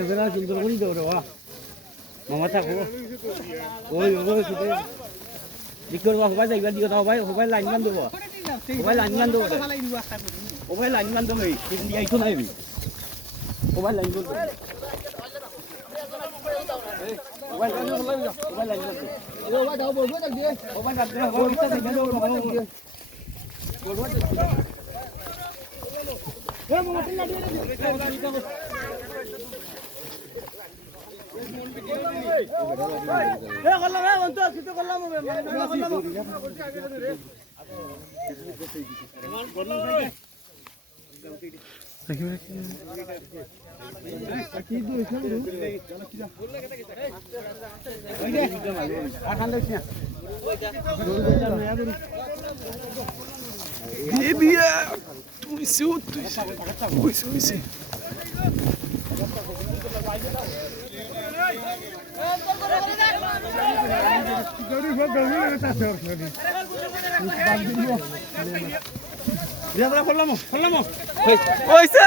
এবেলা সুন্দর করে দৌড়ো ওয়া। মামা থাকো। ওই দিকর হবাই যাইবা দিও না ভাই হবাই লাইন মান দেবো হবাই লাইন মান দেবো হবাই লাইন মান দেবো এই আইতো নাই আমি হবাই লাইন দেবো হবাই লাইন দেবো হবাই লাইন দেবো হবাই দাও বলব দাও দিয়ে হবাই দাও দিয়ে হবাই দাও দিয়ে হবাই বলব না দিয়ে দিয়ে দিয়ে তুইছে তুইছে হইছে হইছে করলাম করলাম হইছে